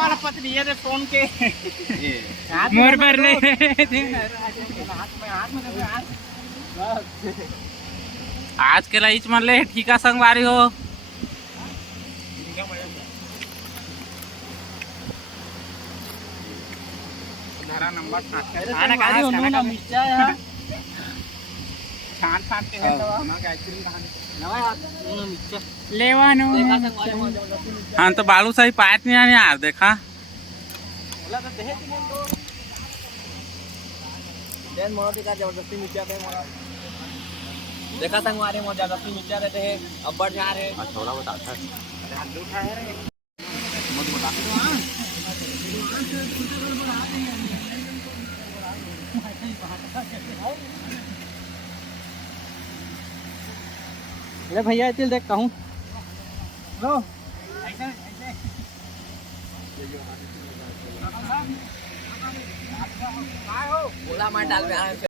वाला पत्नी ये फोन के मोर पर ले आज केला इच म्हणले ठिका संग वारी हो धारा नंबर 7 आना गाडी हो ना मिरच्या या छान छान के है ना आइसक्रीम कहानी नवा मिरच्या लेवानो देखा संगवारी मो जबरदस्ती हां तो बालू साही पायत नहीं आने यार देखा बोला तर देहे तिने तो देन मोर का जबरदस्ती मिरच्या पे मोर देखा संगवारी मो जबरदस्ती मिरच्या देते है अब्बड़ जा रहे थोड़ा बहुत आता है हाथ उठा है रे मत बता दो हां ले भैया इतने देख कहूँ लो ऐसे ऐसे बोला मार डाल में